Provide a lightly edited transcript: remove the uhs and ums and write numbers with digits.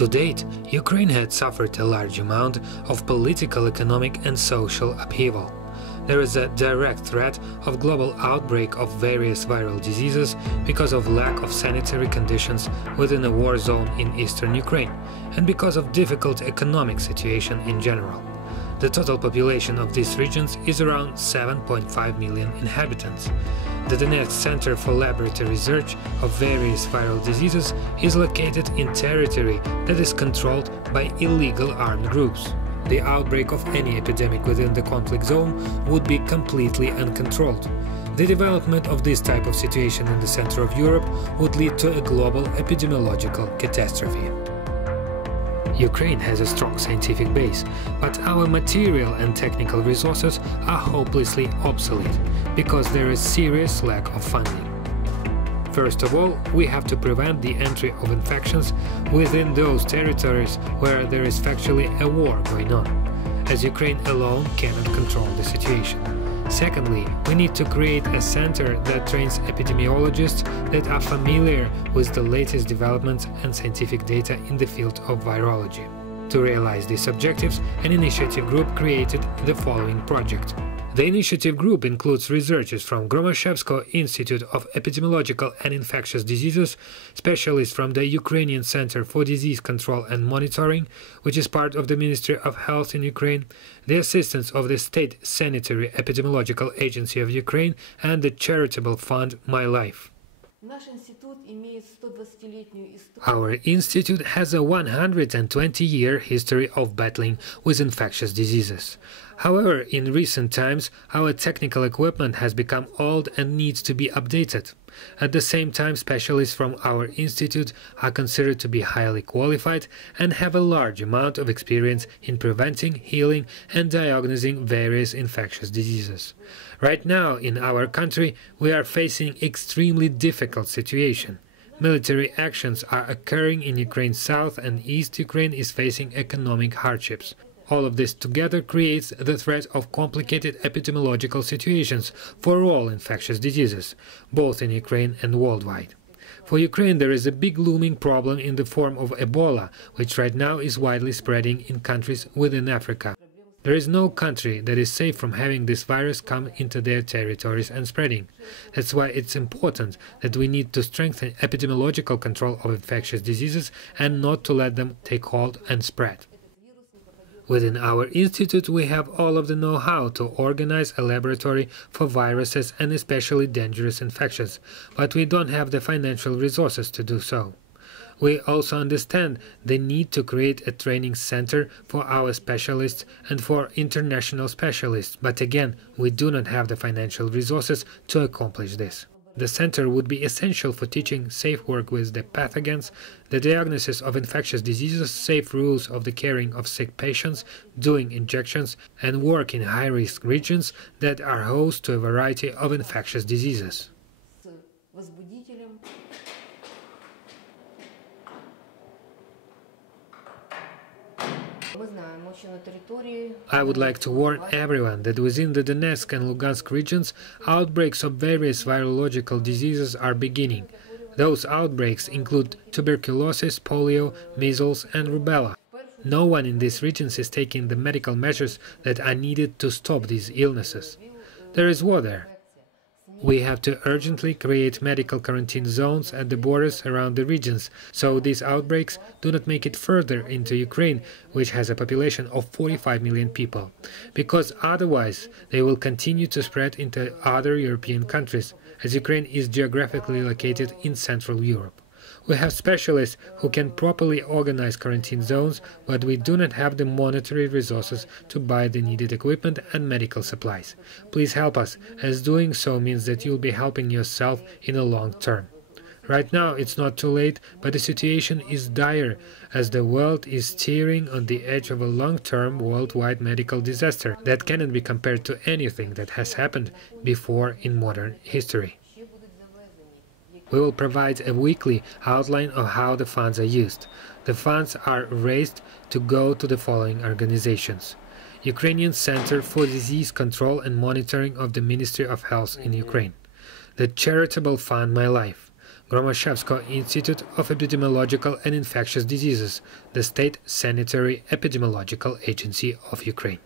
To date, Ukraine had suffered a large amount of political, economic and social upheaval. There is a direct threat of global outbreak of various viral diseases because of lack of sanitary conditions within a war zone in eastern Ukraine and because of difficult economic situation in general. The total population of these regions is around 7.5 million inhabitants. The Donetsk Center for Laboratory Research of various viral diseases is located in territory that is controlled by illegal armed groups. The outbreak of any epidemic within the conflict zone would be completely uncontrolled. The development of this type of situation in the center of Europe would lead to a global epidemiological catastrophe. Ukraine has a strong scientific base, but our material and technical resources are hopelessly obsolete because there is serious lack of funding. First of all, we have to prevent the entry of infections within those territories where there is factually a war going on, as Ukraine alone cannot control the situation. Secondly, we need to create a center that trains epidemiologists that are familiar with the latest developments and scientific data in the field of virology. To realize these objectives, an initiative group created the following project. The initiative group includes researchers from Gromashevskoe Institute of Epidemiological and Infectious Diseases, specialists from the Ukrainian Center for Disease Control and Monitoring, which is part of the Ministry of Health in Ukraine, the assistance of the State Sanitary Epidemiological Agency of Ukraine, and the charitable fund My Life. Our institute has a 120-year history of battling with infectious diseases. However, in recent times, our technical equipment has become old and needs to be updated. At the same time, specialists from our institute are considered to be highly qualified and have a large amount of experience in preventing, healing and diagnosing various infectious diseases. Right now, in our country, we are facing extremely difficult situation. Military actions are occurring in Ukraine's south, and East Ukraine is facing economic hardships. All of this together creates the threat of complicated epidemiological situations for all infectious diseases, both in Ukraine and worldwide. For Ukraine, there is a big looming problem in the form of Ebola, which right now is widely spreading in countries within Africa. There is no country that is safe from having this virus come into their territories and spreading. That's why it's important that we need to strengthen epidemiological control of infectious diseases and not to let them take hold and spread. Within our institute, we have all of the know-how to organize a laboratory for viruses and especially dangerous infections, but we don't have the financial resources to do so. We also understand the need to create a training center for our specialists and for international specialists, but again, we do not have the financial resources to accomplish this. The center would be essential for teaching safe work with the pathogens, the diagnosis of infectious diseases, safe rules of the caring of sick patients, doing injections, and work in high-risk regions that are host to a variety of infectious diseases. I would like to warn everyone that within the Donetsk and Lugansk regions, outbreaks of various virological diseases are beginning. Those outbreaks include tuberculosis, polio, measles and rubella. No one in these regions is taking the medical measures that are needed to stop these illnesses. There is war there. We have to urgently create medical quarantine zones at the borders around the regions, so these outbreaks do not make it further into Ukraine, which has a population of 45 million people, because otherwise they will continue to spread into other European countries, as Ukraine is geographically located in Central Europe. We have specialists who can properly organize quarantine zones, but we do not have the monetary resources to buy the needed equipment and medical supplies. Please help us, as doing so means that you'll be helping yourself in the long term. Right now it's not too late, but the situation is dire, as the world is steering on the edge of a long-term worldwide medical disaster that cannot be compared to anything that has happened before in modern history. We will provide a weekly outline of how the funds are used. The funds are raised to go to the following organizations: Ukrainian Center for Disease Control and Monitoring of the Ministry of Health in Ukraine, the charitable fund My Life, Gromashevsko Institute of Epidemiological and Infectious Diseases, the State Sanitary Epidemiological Agency of Ukraine.